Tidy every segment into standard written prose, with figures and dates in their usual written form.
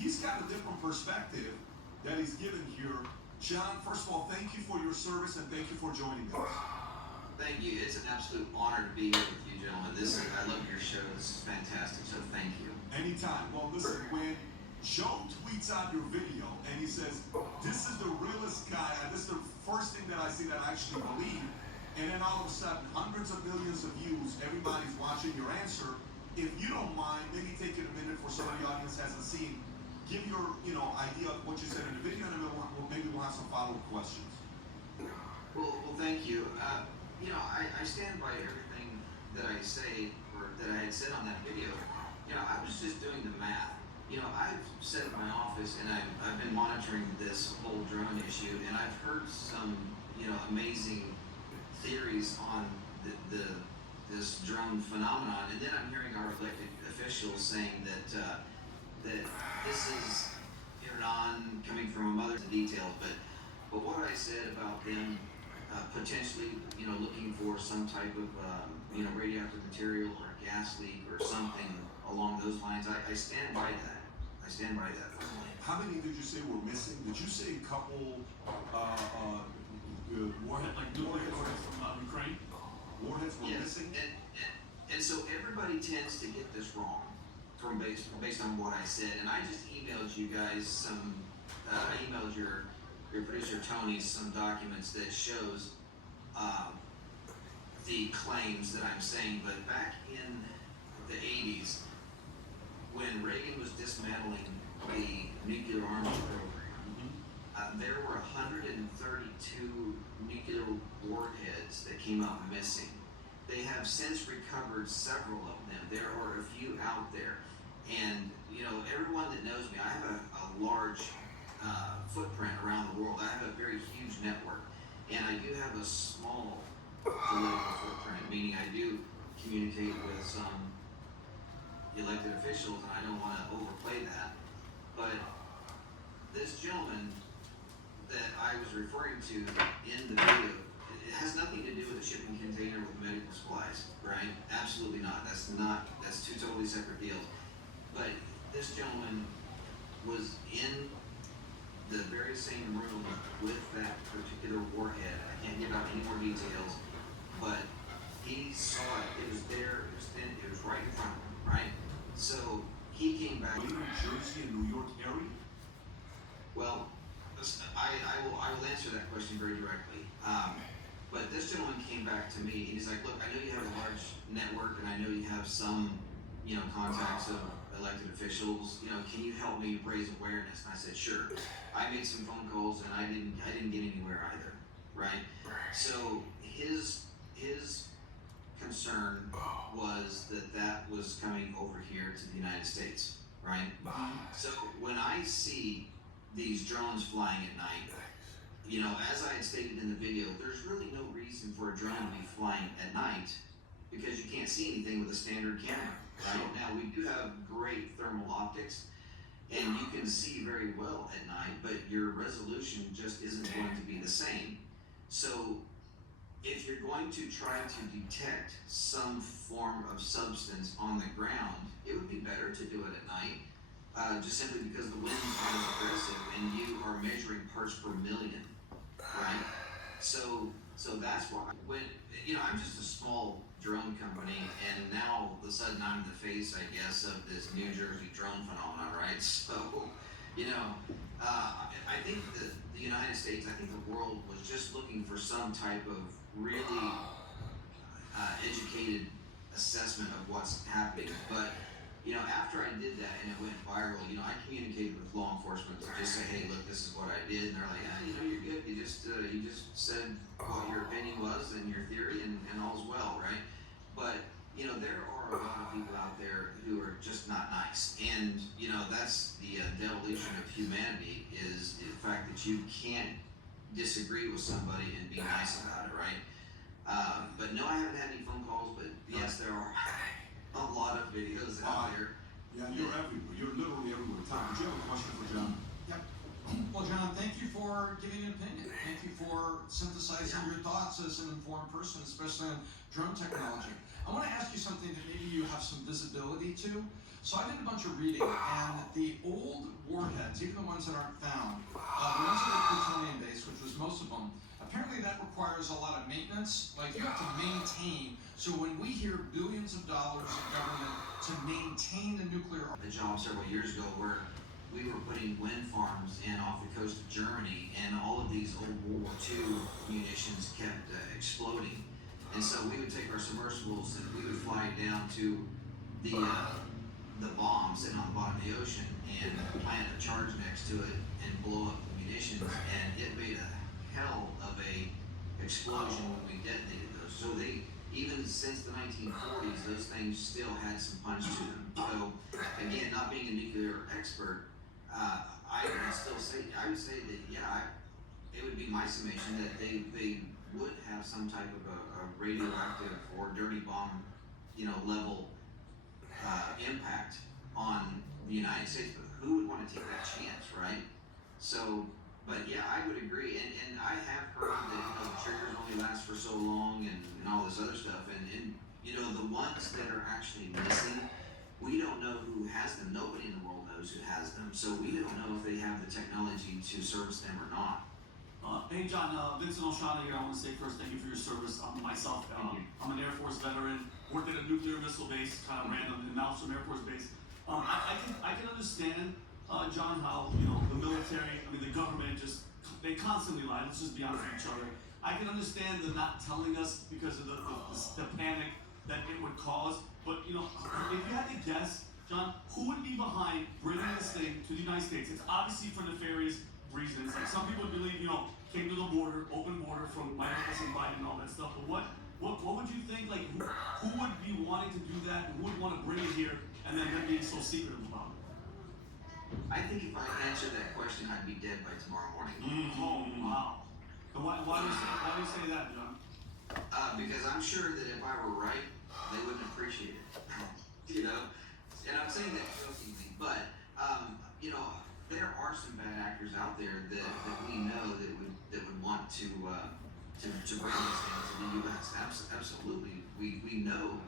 he's got a different perspective that he's given here. John, first of all, thank you for your service and thank you for joining us. Thank you. It's an absolute honor to be here with you, gentlemen. I love your show. This is fantastic. So thank you. Anytime. Well, listen, when Joe tweets out your video and he says, "This is the realest guy," and this is the first thing that I see that I actually believe, and then all of a sudden, hundreds of millions of views, everybody's watching your answer. If you don't mind, maybe taking a minute for some of the audience hasn't seen, give your idea of what you said in the video, and then maybe we'll have some follow-up questions. Well, thank you. I stand by everything that I say or that I had said on that video. I was just doing the math. I've sat in my office and I've been monitoring this whole drone issue, and I've heard some, amazing theories on this drone phenomenon, and then I'm hearing our elected officials saying that this is Iran coming from a mother. The details, but what I said about them potentially, looking for some type of, radioactive material or a gas leak or something along those lines, I stand by that. I stand by that. How many did you say were missing? Did you say a couple warheads from Ukraine? Warheads were missing? And so everybody tends to get this wrong based on what I said. And I just emailed you guys some, I emailed your producer Tony some documents that shows the claims that I'm saying. But back in the 80s, when Reagan was dismantling the nuclear arms program, there were 132 nuclear warheads that came up missing. They have since recovered several of them. There are a few out there. And, everyone that knows me, I have a large footprint around the world. I have a very huge network. And I do have a small political footprint, meaning I do communicate with some elected officials, and I don't want to overplay that. But this gentleman that I was referring to in the video, it has nothing to do with a shipping container with medical supplies, right? Absolutely not. That's two totally separate deals. But this gentleman was in the very same room with that particular warhead. I can't give out any more details, but he saw it. It was there. It was right in front of him, right? So he came back. Are you in Jersey and New York area? Well, I will answer that question very directly. But this gentleman came back to me and he's like, "Look, I know you have a large network and I know you have some, contacts of elected officials. Can you help me raise awareness?" And I said, "Sure." I made some phone calls and I didn't get anywhere either, right? So his concern was that was coming over here to the United States, right? So when I see these drones flying at night, as I had stated in the video, there's really no reason for a drone to be flying at night because you can't see anything with a standard camera, right? Now, we do have great thermal optics, and you can see very well at night, but your resolution just isn't going to be the same. So if you're going to try to detect some form of substance on the ground, it would be better to do it at night, just simply because the wind is not as aggressive and you are measuring parts per million, right? So that's why when, I'm just a small drone company, and now all of a sudden I'm the face, I guess, of this New Jersey drone phenomenon, right? So, I think that the United States, I think the world was just looking for some type of really educated assessment of what's happening. But, after I did that and it went viral, I communicated with law enforcement to just say, "Hey, look, this is what I did." And they're like, "Yeah, you're good. You just said what your opinion was and your theory, and all's well, right?" But, there are a lot of people out there who are just not nice. And, that's the devolution of humanity, is the fact that you can't disagree with somebody and be nice about it, right? But no, I haven't had any phone calls, but yes, there are a lot of videos out there. Yeah, you're everywhere. You're literally everywhere. Tom, do you have a question for John? Yep. Well, John, thank you for giving an opinion. Thank you for synthesizing your thoughts as an informed person, especially on drone technology. I want to ask you something that maybe you have some visibility to. So I did a bunch of reading, and the old warheads, even the ones that aren't found, the ones that are plutonium-based, which was most of them, apparently that requires a lot of maintenance. Like you have to maintain. So when we hear billions of dollars of government to maintain the nuclear A job several years ago where we were putting wind farms in off the coast of Germany, and all of these old World War II munitions kept exploding. And so we would take our submersibles and we would fly down to the bomb sitting on the bottom of the ocean and plant a charge next to it and blow up the munitions, and it made a hell of a explosion when we detonated those. So they, even since the 1940s, those things still had some punch to them. So again, not being a nuclear expert, I would still say, I would say that, yeah, it would be my summation that they would have some type of a radioactive or dirty bomb, level impact on the United States. But who would want to take that chance, right? So, but yeah, I would agree. And I have heard that, the triggers only last for so long and all this other stuff. And the ones that are actually missing, we don't know who has them. Nobody in the world knows who has them. So we don't know if they have the technology to service them or not. Hey John, Vincent O'Shaughnessy here. I want to say first, thank you for your service. Myself, I'm an Air Force veteran, worked at a nuclear missile base, kind of random, and now some Air Force base. I can understand, John, how the military, the government they constantly lie. Let's just be honest with each other. I can understand the not telling us because of the panic that it would cause. But if you had to guess, John, who would be behind bringing this thing to the United States? It's obviously for nefarious reasons. Like some people believe, came to the border, open border from Mike and Biden and all that stuff. But what would you think? Like who would be wanting to do that? Who would want to bring it here and then them being so secretive about it? I think if I answered that question, I'd be dead by tomorrow morning. Oh wow! And why do you say that, John? Because I'm sure that if I were right, they wouldn't appreciate it. And I'm saying that jokingly, but there are some bad actors out there that we know that would want to bring these things to the U.S. Absolutely, we know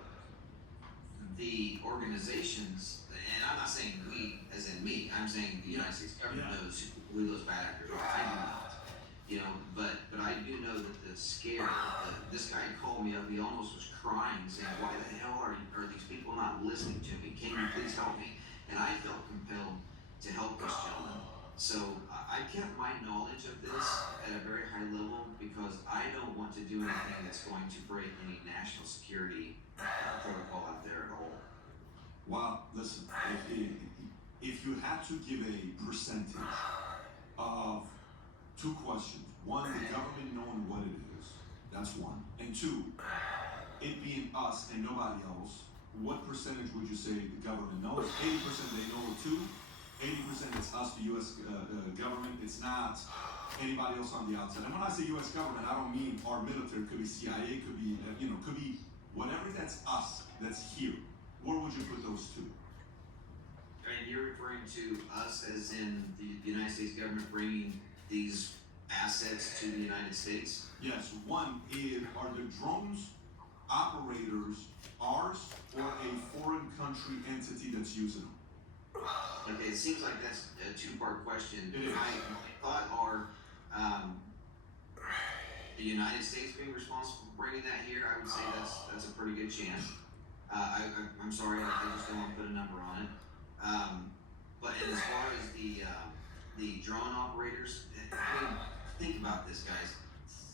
the organizations, and I'm not saying we as in me. I'm saying the United States government knows who those bad actors are. I do not. But I do know that the scare. This guy called me up. He almost was crying, saying, "Why the hell are these people not listening to me? Can you please help me?" And I felt compelled to help this gentleman. So I kept my knowledge of this at a very high level because I don't want to do anything that's going to break any national security protocol out there at all. Wow, listen, if you had to give a percentage of two questions, one, the government knowing what it is, that's one, and two, it being us and nobody else, what percentage would you say the government knows? 80% they know it too. 80% it's us, the U.S. Government. It's not anybody else on the outside. And when I say U.S. government, I don't mean our military. It could be CIA. Could be could be whatever. That's us. That's here. Where would you put those two? And you're referring to us as in the United States government bringing these assets to the United States? Yes. One is, are the drones operators ours or a foreign country entity that's using them? Okay, it seems like that's a two-part question. It is. My thought are the United States being responsible for bringing that here. I would say that's a pretty good chance. I'm sorry, I just don't want to put a number on it. But as far as the drone operators, think about this, guys.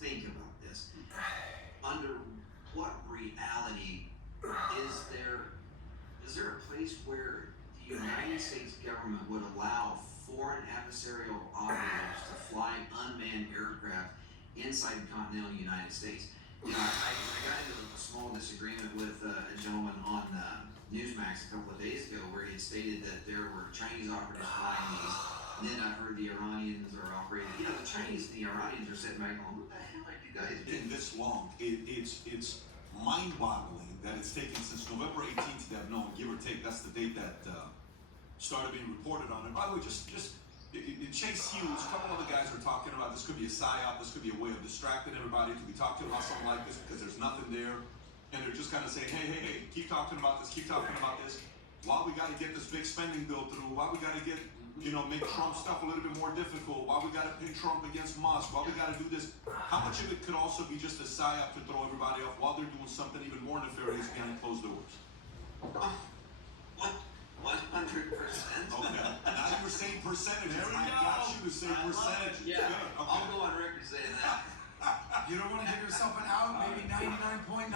Think about this. Under what reality is there a place where the United States government would allow foreign adversarial operators to fly unmanned aircraft inside the continental United States? I got into a small disagreement with a gentleman on Newsmax a couple of days ago where he had stated that there were Chinese operatives flying these. And then I've heard the Iranians are operating. The Chinese and the Iranians are sitting back going, "What the hell are you guys doing?" Been this long. It's mind-boggling that it's taken since November 18th to have known, give or take. That's the date that started being reported on. And by the way, just Chase Hughes, a couple other guys are talking about this could be a psyop, this could be a way of distracting everybody. Could be talking about something like this because there's nothing there, and they're just kind of saying, hey, keep talking about this, keep talking about this. Why we got to get this big spending bill through? Why we got to get, make Trump stuff a little bit more difficult? Why we got to pin Trump against Musk? Why we got to do this? How much of it could also be just a psyop to throw everybody off while they're doing something even more nefarious behind closed doors? 100%. Okay. Now you were saying percentages. There we I go. got you to say percentages. Yeah, Good. Okay. I'll go on record saying that. You don't want to give yourself an out, maybe 99.9%.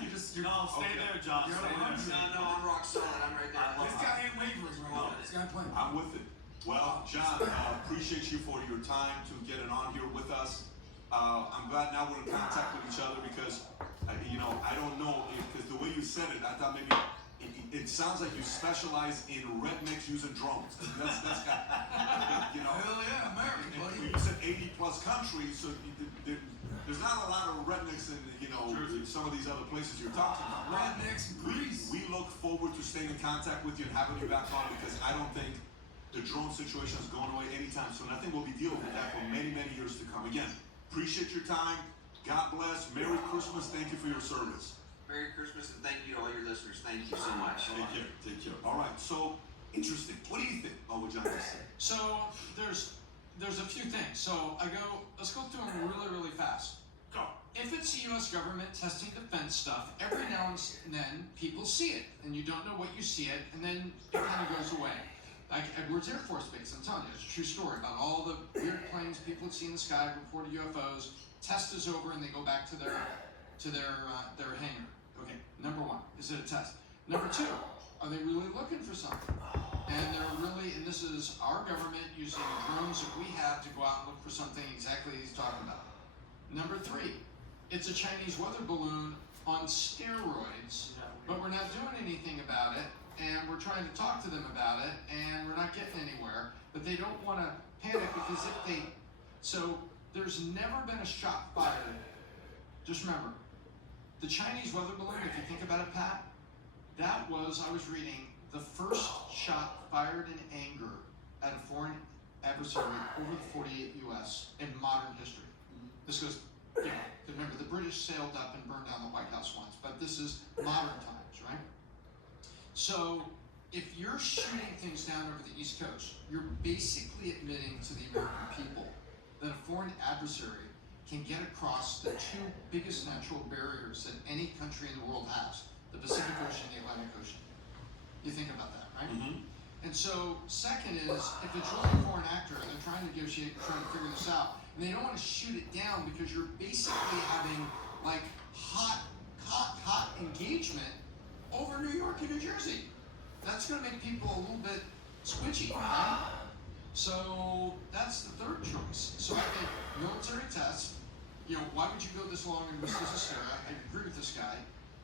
You just, you're, No, stay there, John. You're Stay on there. No, I'm rock solid. I'm right there. this guy ain't wavering right now. This guy playing. I'm with it. Well, John, appreciate you for your time to getting on here with us. I'm glad now we're in contact with each other because, I don't know, because the way you said it, I thought maybe it sounds like you specialize in rednecks using drones. That's Hell yeah, American, buddy. You said 80 plus countries, so there's not a lot of rednecks in, some of these other places you're talking about. Rednecks and Greece. We look forward to staying in contact with you and having you back on because I don't think the drone situation is going away anytime soon. I think we'll be dealing with that for many, many years to come. Again, appreciate your time. God bless. Merry Christmas. Thank you for your service. Merry Christmas and thank you to all your listeners. Thank you so much. Take care. Take care. All right. So, interesting. What do you think? Oh, what John just said. So there's a few things. So let's go through them really, really fast. Go. If it's the U.S. government testing defense stuff, every now and then people see it, and you don't know what you see it, and then it kind of goes away. Like Edwards Air Force Base, I'm telling you, it's a true story about all the weird planes people had seen in the sky, reported UFOs. Test is over, and they go back to their hangar. Okay, number one, is it a test? Number two, are they really looking for something? And and this is our government using the drones that we have to go out and look for something exactly he's talking about. Number three, it's a Chinese weather balloon on steroids, but we're not doing anything about it, and we're trying to talk to them about it, and we're not getting anywhere, but they don't want to panic because so there's never been a shot fired. Just remember, the Chinese weather balloon, if you think about it, Pat, that was, I was reading, the first shot fired in anger at a foreign adversary over the 48 U.S. in modern history. This goes, remember, the British sailed up and burned down the White House once, but this is modern times, right? So, if you're shooting things down over the East Coast, you're basically admitting to the American people that a foreign adversary can get across the two biggest natural barriers that any country in the world has, the Pacific Ocean and the Atlantic Ocean. You think about that, right? Mm-hmm. And so, second is, if it's really a foreign actor and they're trying to negotiate, trying to figure this out, and they don't want to shoot it down because you're basically having like hot engagement over New York and New Jersey. That's going to make people a little bit squidgy, right? So that's the third choice. So I think military test, why would you go this long and risk this hysteria? I agree with this guy.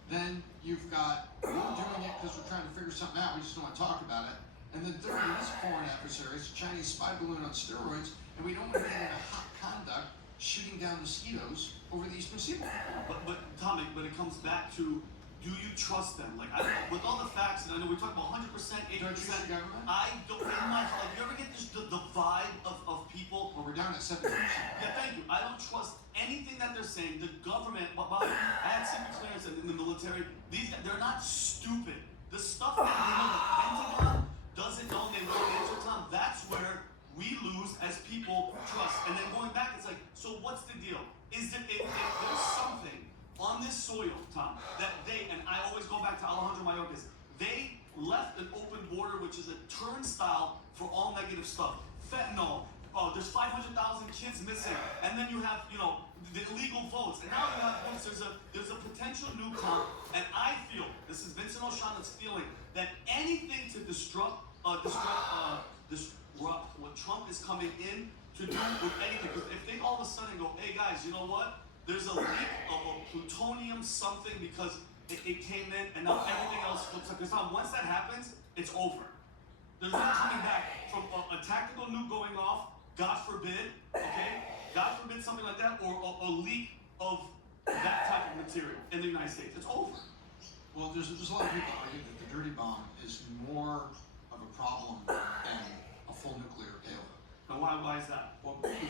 Then you've got, we're doing it because we're trying to figure something out, we just don't want to talk about it. And then third, it is a foreign adversary, it's a Chinese spy balloon on steroids, and we don't want to get into hot conduct shooting down mosquitoes over the Eastern Seaboard. But Tommy, it comes back to, do you trust them? Like, with all the facts, and I know we talk about 100%, 80%. Don't you trust the government? I don't, you ever get the vibe of people? Well, we're down at 70%. Yeah, thank you. I don't trust anything that they're saying. The government, I had secret clearance in the military. These guys, they're not stupid. The stuff that they know the Pentagon doesn't know, and they know the answer, Tom, that's where we lose as people trust. And then going back, it's like, so what's the deal? Is there, if there's something on this soil, Tom, that and I always go back to Alejandro Mayorkas, they left an open border, which is a turnstile for all negative stuff. Fentanyl, there's 500,000 kids missing, and then you have, the illegal votes, and now you have there's a potential new Trump, and I feel, this is Vincent O'Shaughnessy's feeling, that anything to disrupt what Trump is coming in to do with anything, because if they all of a sudden go, hey guys, you know what? There's a leak of a plutonium something because it came in and now everything else flips up. Because once that happens, it's over. There's no coming back from a tactical nuke going off, God forbid, okay? God forbid something like that, or a leak of that type of material in the United States. It's over. Well, there's a lot of people argue that the dirty bomb is more of a problem than a full nuclear payload.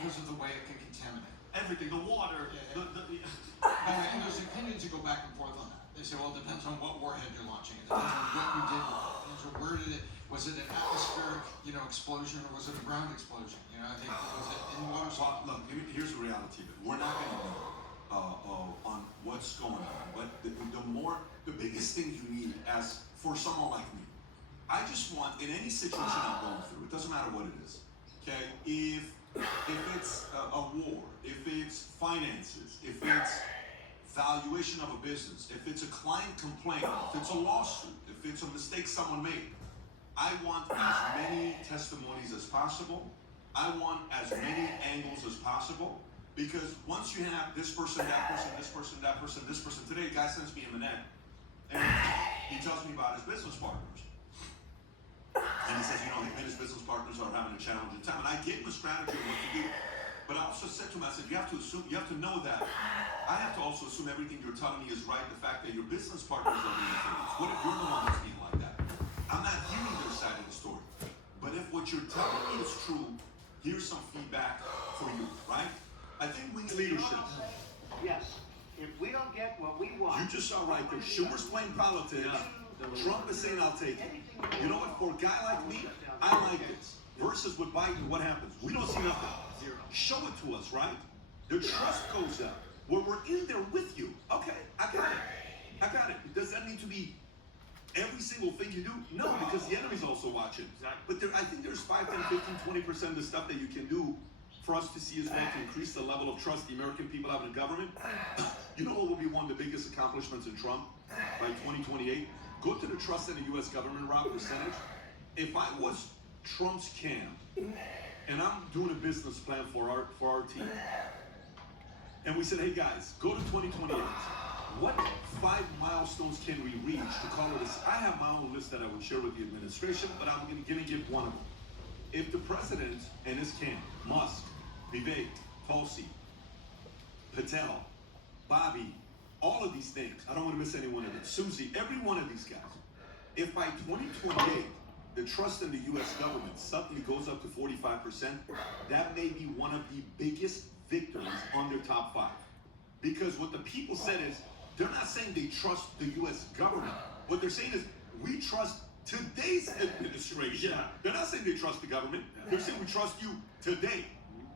because of the way it can contaminate. Everything, the water, Yeah, the And there's opinions that go back and forth on that. They say, well, it depends on what warhead you're launching. It depends on what you did with it. It depends on where did it, was it an atmospheric, explosion, or was it a ground explosion? I think, was it in water? Well, look, here's the reality of it. We're not going to know on what's going on, but the biggest thing you need as for someone like me, I just want, in any situation I'm going through, it doesn't matter what it is, okay? If it's a war, if it's finances, if it's valuation of a business, if it's a client complaint, if it's a lawsuit, if it's a mistake someone made, I want as many testimonies as possible. I want as many angles as possible, because once you have this person, that person, this person, that person, this person, today a guy sends me a net and he tells me about his business partners. And he says, him and his business partners are having a challenging time. And I gave him a strategy on what to do. But I also said to him, I said, you have to know that I have to also assume everything you're telling me is right. The fact that your business partners are being influenced. What if you're the one that's being like that? I'm not hearing their side of the story. But if what you're telling me is true, here's some feedback for you, right? I think we need leadership. Yes. If we don't get what we want. You just saw right there. Schumer's playing politics. Trump is saying, I'll take it. You know what? For a guy like me, I like this. Versus with Biden, what happens? We don't see nothing. Zero. Show it to us, right? The trust goes up. When we're in there with you, okay, I got it. Does that need to be every single thing you do? No, because the enemy's also watching. But I think there's 5, 10, 15, 20% of the stuff that you can do for us to see as well to increase the level of trust the American people have in the government. You know what will be one of the biggest accomplishments in Trump by 2028? Go to the trust in the U.S. government, Rob, percentage. If I was Trump's camp, and I'm doing a business plan for our team, and we said, hey guys, go to 2028. What 5 milestones can we reach to call it I have my own list that I would share with the administration, but I'm going to give one of them. If the president and his camp, Musk, Vivek, Tulsi, Patel, Bobby, all of these things, I don't want to miss any one of them, Susie, every one of these guys, if by 2028 the trust in the U.S. government suddenly goes up to 45%, that may be one of the biggest victories on their top 5. Because what the people said is, they're not saying they trust the U.S. government. What they're saying is, we trust today's administration. Yeah. They're not saying they trust the government. They're saying we trust you today.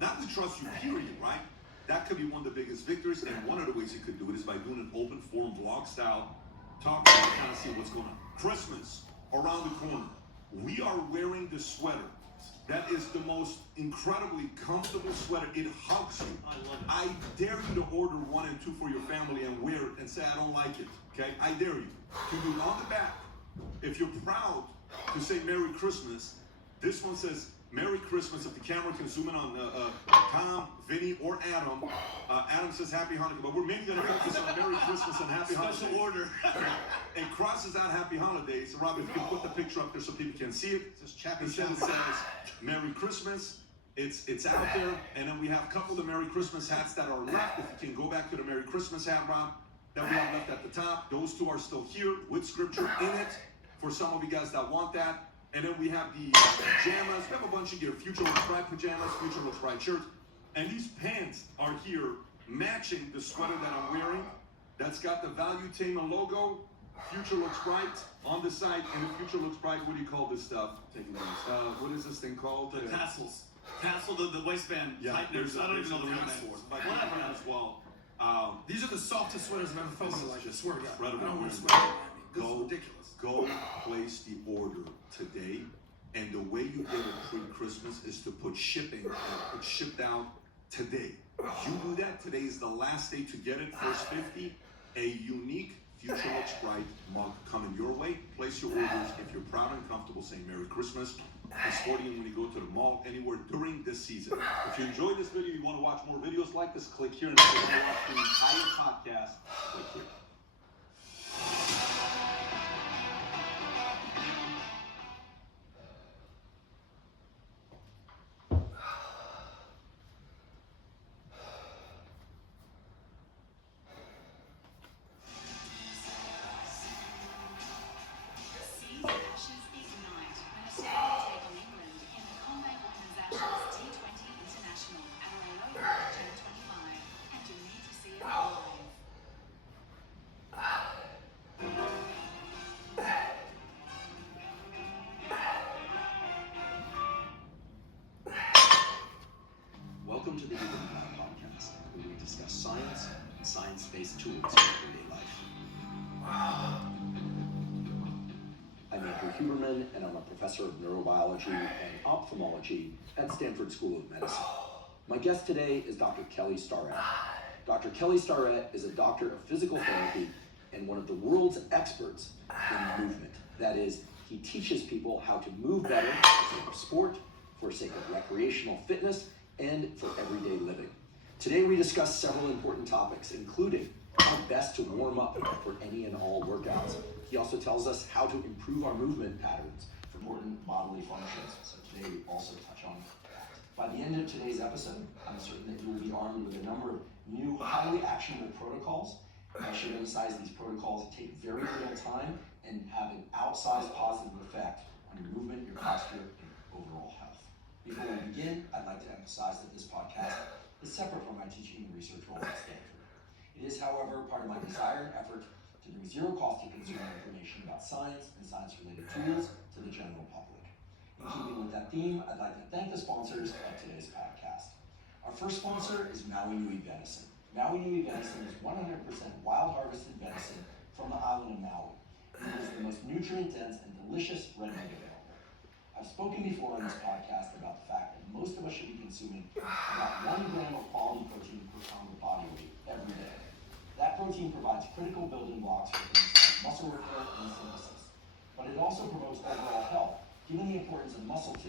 Not we trust you, period, right? That could be one of the biggest victories, and one of the ways you could do it is by doing an open forum vlog style talk to kind of see what's going on. Christmas around the corner. We are wearing the sweater. That is the most incredibly comfortable sweater. It hugs you. I love it. I dare you to order 1 and 2 for your family and wear it and say, I don't like it. Okay? I dare you to do on the back. If you're proud to say Merry Christmas, this one says Merry Christmas. If the camera can zoom in on Tom, Vinny, or Adam, Adam says Happy Hanukkah, but we're mainly going to focus on Merry Christmas and Happy Holidays. special order. And crosses out Happy Holidays. Rob, if you can put the picture up there so people can see it. Just chappy Instead it says Merry Christmas. It's out there. And then we have a couple of the Merry Christmas hats that are left. If you can go back to the Merry Christmas hat, Rob, that we have left at the top. Those 2 are still here with scripture in it for some of you guys that want that. And then we have the pajamas. We have a bunch of gear. Future Looks Bright pajamas, Future Looks Bright shirts. And these pants are here matching the sweater that I'm wearing. That's got the Value Tamer logo, Future Looks Bright on the side, and the Future Looks Bright, what do you call this stuff? What is this thing called? The tassels. Tassel, the waistband tighteners. I don't even know the real name. Whatever. As well. These are the softest sweaters I've ever felt in my life. I swear to God. Incredible. I don't want to sweat. This is Go, ridiculous. go place the order today. And the way you get it pre-Christmas is to put shipping, put shipped out today. You do that, today is the last day to get it, first 50, a unique Future Looks Bright mug coming your way. Place your orders if you're proud and comfortable saying Merry Christmas and sporting it when you go to the mall, anywhere during this season. If you enjoyed this video, you want to watch more videos like this, click here. And if you want to watch the entire podcast, click here. Take on England in the Conrad Organisations T20 International Adelaide. tools in everyday life. I'm Andrew Huberman, and I'm a professor of neurobiology and ophthalmology at Stanford School of Medicine. My guest today is Dr. Kelly Starrett. Dr. Kelly Starrett is a doctor of physical therapy and one of the world's experts in movement. That is, he teaches people how to move better for sake of sport, for sake of recreational fitness, and for everyday living. Today we discuss several important topics, including how best to warm up for any and all workouts. He also tells us how to improve our movement patterns for important bodily functions. So today we also touch on that. By the end of today's episode, I'm certain that you will be armed with a number of new, highly actionable protocols. I should emphasize these protocols take very little time and have an outsized positive effect on your movement, your posture, and overall health. Before we begin, I'd like to emphasize that this podcast is separate from my teaching and research roles at Stanford. It is, however, part of my desired effort to bring zero cost to consumer information about science and science-related tools to the general public. In keeping with that theme, I'd like to thank the sponsors of today's podcast. Our first sponsor is Maui Nui Venison. Maui Nui Venison is 100% wild harvested venison from the island of Maui. And it is the most nutrient-dense and delicious red meat available. I've spoken before on this podcast about the fact that most of us should be consuming about 1 gram of quality protein per pound of body weight every day. That protein provides critical building blocks for things like muscle repair and synthesis. But it also promotes overall health, given the importance of muscle tissue